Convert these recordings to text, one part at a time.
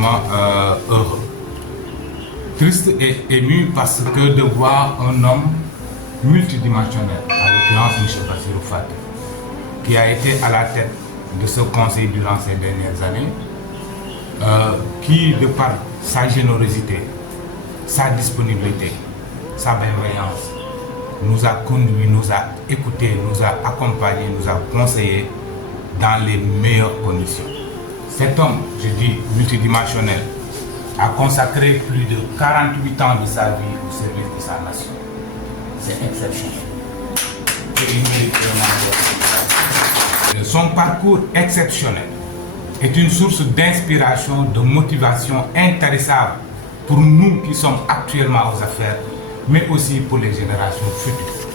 vraiment heureux. Triste et ému parce que de voir un homme multidimensionnel, en l'occurrence M. Bassirou Faye, qui a été à la tête de ce conseil durant ces dernières années, qui, de par sa générosité, sa disponibilité, sa bienveillance, nous a conduits, nous a écoutés, nous a accompagnés, nous a conseillés dans les meilleures conditions. Cet homme, je dis multidimensionnel, a consacré plus de 48 ans de sa vie au service de sa nation. C'est exceptionnel. Et il mérite vraiment. Son parcours exceptionnel est une source d'inspiration, de motivation intarissable pour nous qui sommes actuellement aux affaires, mais aussi pour les générations futures.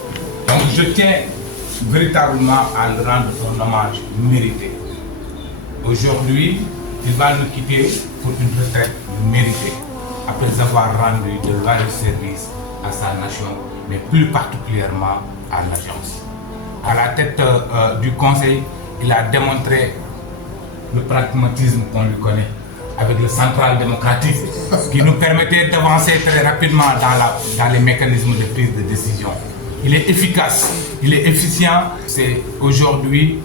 Donc je tiens véritablement à lui rendre un hommage mérité. Aujourd'hui, il va nous quitter pour une retraite méritée, après avoir rendu de loyaux services à sa nation, mais plus particulièrement à l'agence. À la tête du conseil, il a démontré le pragmatisme qu'on lui connaît, avec le central démocratique, qui nous permettait d'avancer très rapidement dans les mécanismes de prise de décision. Il est efficace, il est efficient. C'est aujourd'hui,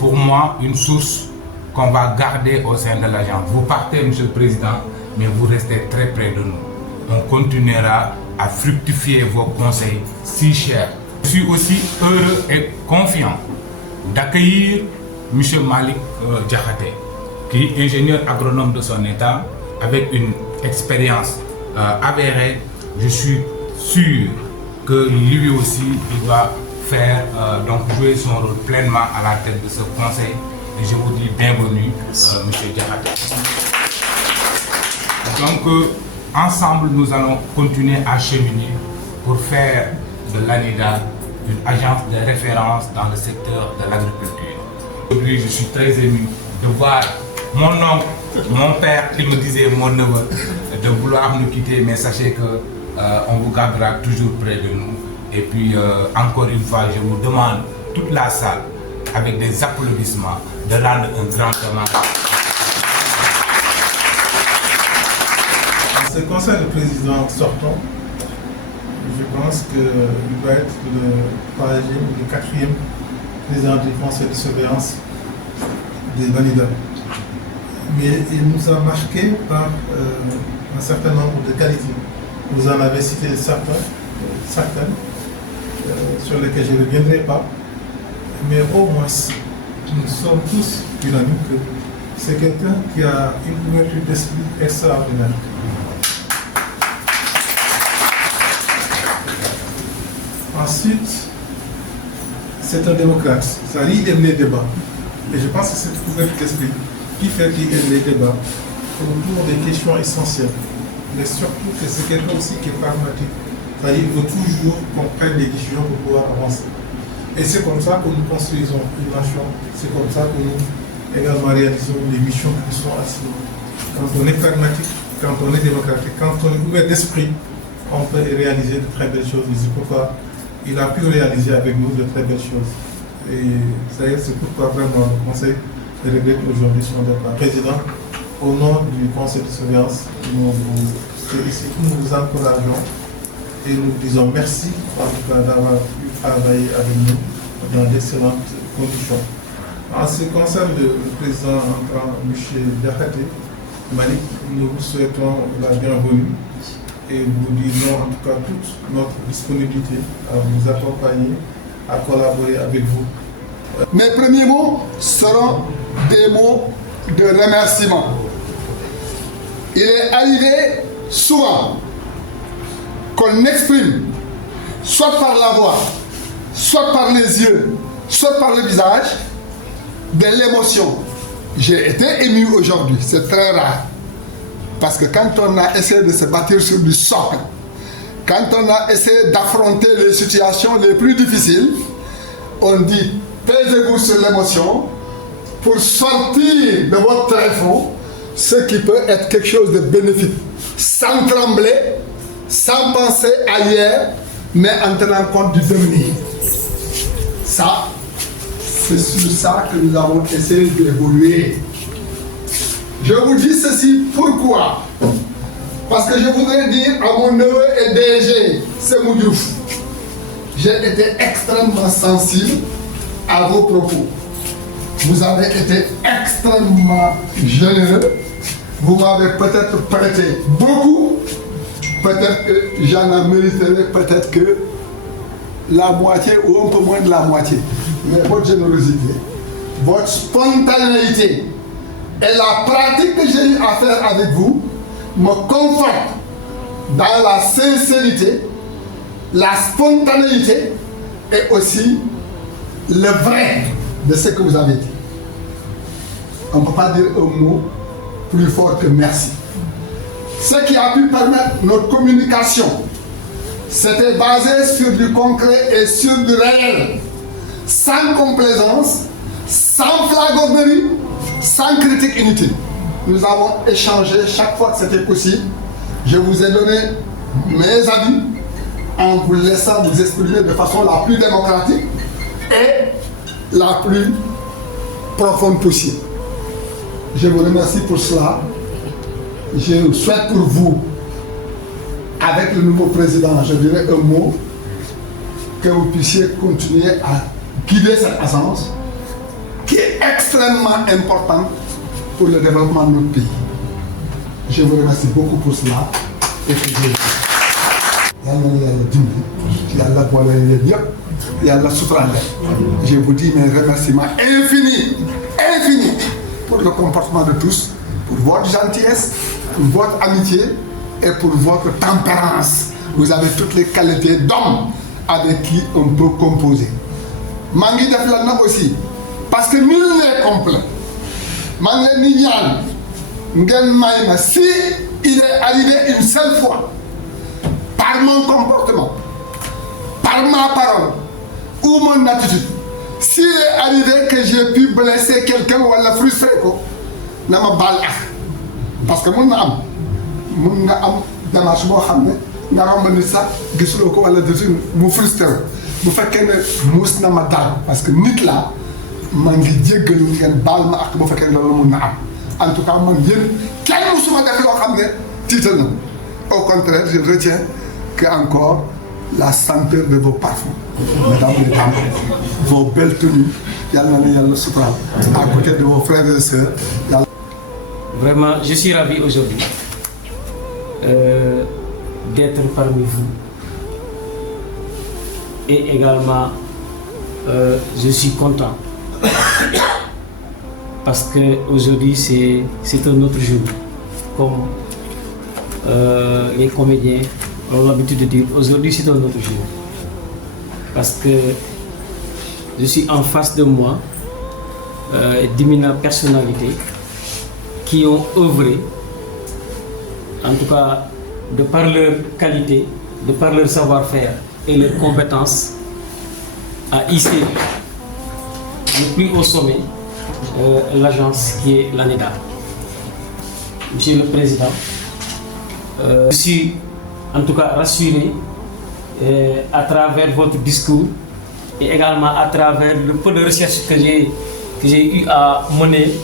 pour moi, une source qu'on va garder au sein de l'agence. Vous partez, Monsieur le Président, mais vous restez très près de nous. On continuera à fructifier vos conseils si chers. Je suis aussi heureux et confiant d'accueillir M. Malik Diakhaté, qui est ingénieur agronome de son état, avec une expérience avérée. Je suis sûr que lui aussi, il va faire, jouer son rôle pleinement à la tête de ce conseil. Et je vous dis bienvenue, M. Diakhaté. Donc, ensemble, nous allons continuer à cheminer pour faire de l'ANIDA une agence de référence dans le secteur de l'agriculture. Aujourd'hui, je suis très ému de voir mon oncle, mon père qui me disait, mon neveu, de vouloir nous quitter, mais sachez qu'on vous gardera toujours près de nous. Et puis, encore une fois, je vous demande, toute la salle, avec des applaudissements, de rendre un grand hommage. En ce qui concerne le président sortant, je pense qu'il va être le 3e ou le 4e président du conseil de surveillance de l'ANIDA. Mais il nous a marqué par un certain nombre de qualités. Vous en avez cité certaines sur lesquelles je ne reviendrai pas. Mais au moins, nous sommes tous unanimes que c'est quelqu'un qui a une ouverture d'esprit extraordinaire. Ensuite, c'est un démocrate, c'est-à-dire il aime les débats. Et je pense que c'est cette ouverture d'esprit qui fait qu'il aime les débats autour des questions essentielles. Mais surtout que c'est quelqu'un aussi qui est pragmatique. C'est-à-dire qu'il veut toujours qu'on prenne des décisions pour pouvoir avancer. Et c'est comme ça que nous construisons une nation, c'est comme ça que nous également réalisons les missions qui sont assignées. Quand on est pragmatique, quand on est démocratique, quand on est ouvert d'esprit, on peut réaliser de très belles choses. Et c'est pourquoi il a pu réaliser avec nous de très belles choses. Et c'est pourquoi vraiment le Conseil regrette aujourd'hui son départ. Président, au nom du Conseil de surveillance, nous vous encourageons et nous disons merci en tout cas d'avoir pu travailler avec nous dans d'excellentes conditions. En ce qui concerne le président entrant, M. Diakhaté, Malik, nous vous souhaitons la bienvenue et vous disons en tout cas toute notre disponibilité à vous accompagner, à collaborer avec vous. Mes premiers mots seront des mots de remerciement. Il est arrivé souvent qu'on exprime, soit par la voix, soit par les yeux, soit par le visage, de l'émotion. J'ai été ému aujourd'hui, c'est très rare. Parce que quand on a essayé de se bâtir sur du socle, quand on a essayé d'affronter les situations les plus difficiles, on dit, pesez-vous sur l'émotion pour sortir de votre tréfonds ce qui peut être quelque chose de bénéfique, sans trembler, sans penser ailleurs, mais en tenant compte du devenir. Ça, c'est sur ça que nous avons essayé d'évoluer. Je vous dis ceci, pourquoi? Parce que je voudrais dire à mon neveu et DG, Sémou Diouf, j'ai été extrêmement sensible à vos propos. Vous avez été extrêmement généreux. Vous m'avez peut-être prêté beaucoup. Peut-être que j'en mériterai peut-être que la moitié ou un peu moins de la moitié. Mais votre générosité, votre spontanéité et la pratique que j'ai eu à faire avec vous me confortent dans la sincérité, la spontanéité et aussi le vrai de ce que vous avez dit. On ne peut pas dire un mot plus fort que merci. Ce qui a pu permettre notre communication, c'était basé sur du concret et sur du réel, sans complaisance, sans flagornerie, sans critique inutile. Nous avons échangé chaque fois que c'était possible. Je vous ai donné mes avis en vous laissant vous exprimer de façon la plus démocratique et la plus profonde possible. Je vous remercie pour cela. Je souhaite pour vous, avec le nouveau président, je dirais un mot, que vous puissiez continuer à guider cette agence qui est extrêmement importante pour le développement de notre pays. Je vous remercie beaucoup pour cela et que Dieu je vous dis mes remerciements infinis pour le comportement de tous, pour votre gentillesse, pour votre amitié et pour votre tempérance. Vous avez toutes les qualités d'homme avec qui on peut composer. Mangi def la aussi, parce que nul n'est complet. Mangi si il est arrivé une seule fois, par mon comportement, par ma parole ou mon attitude, s'il est arrivé que j'ai pu blesser quelqu'un ou la frustrer, je ne pas. Parce que je suis démarche boo xam ne nga romb nit sax gisuloo ko wala de mu frustré bu fekkee ne muus na ma dal parce que nit la maa ngi jéggalu ngeen baal ma ak bu fekkee ne loolu mun na am en tout cas man yéen kenn musuma def loo xam ne tiital na au contraire je retiens que encore la senteur de vos parfums, mesdames et dames, vos belles tenues, yàlla na yàlla suturaal à côté de vos frères et sœurs. Vraiment, je suis ravi aujourd'hui d'être parmi vous. Et également, je suis content parce qu'aujourd'hui, c'est un autre jour. Comme les comédiens ont l'habitude de dire, aujourd'hui, c'est un autre jour. Parce que je suis en face de moi d'éminentes personnalités qui ont œuvré, en tout cas de par leur qualité, de par leur savoir-faire et leurs compétences, à hisser le plus haut sommet l'agence qui est l'ANEDA. Monsieur le Président, je suis en tout cas rassuré à travers votre discours et également à travers le peu de recherche que j'ai eu à mener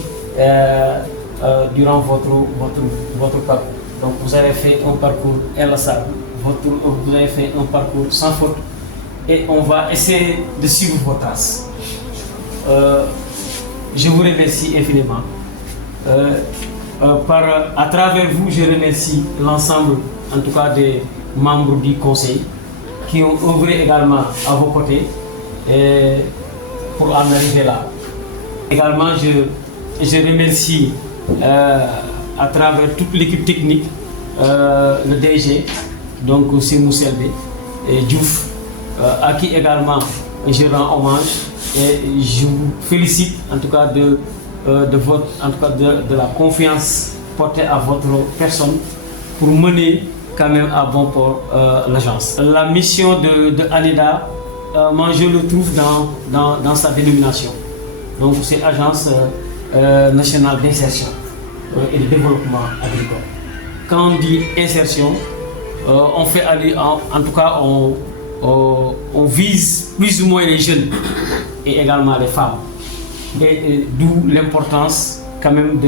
durant votre parcours. Donc vous avez fait un parcours inlassable, vous avez fait un parcours sans faute et on va essayer de suivre vos traces. Je vous remercie infiniment. À travers vous, je remercie l'ensemble, en tout cas des membres du conseil qui ont œuvré également à vos côtés pour en arriver là. Également, je remercie à travers toute l'équipe technique, le DG, donc Sémou Selbé et Diouf, à qui également je rends hommage et je vous félicite en tout cas de la confiance portée à votre personne pour mener quand même à bon port l'agence. La mission de ANEDA, moi je le trouve dans sa dénomination. Donc c'est l'Agence nationale d'insertion et de développement agricole. Quand on dit insertion, on fait aller, en tout cas on vise plus ou moins les jeunes et également les femmes. Et d'où l'importance quand même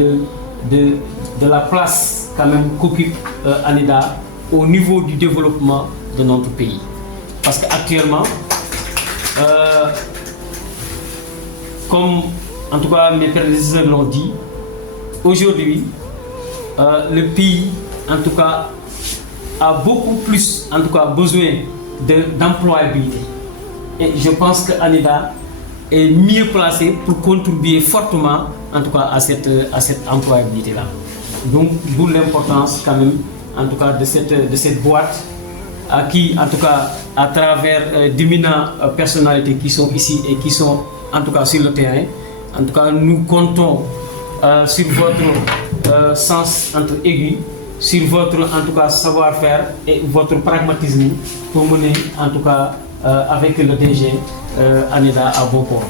de la place quand même qu'occupe ANIDA au niveau du développement de notre pays. Parce qu'actuellement, comme en tout cas mes prédécesseurs l'ont dit, aujourd'hui, le pays en tout cas a beaucoup plus en tout cas besoin d'employabilité. Et je pense que ANIDA est mieux placé pour contribuer fortement en tout cas à cette employabilité-là. Donc d'où l'importance quand même en tout cas de cette boîte à qui en tout cas à travers d'éminentes personnalités qui sont ici et qui sont en tout cas sur le terrain, en tout cas nous comptons sur votre sens entre aigu, sur votre en tout cas savoir-faire et votre pragmatisme pour mener en tout cas avec le DG ANIDA à bon port.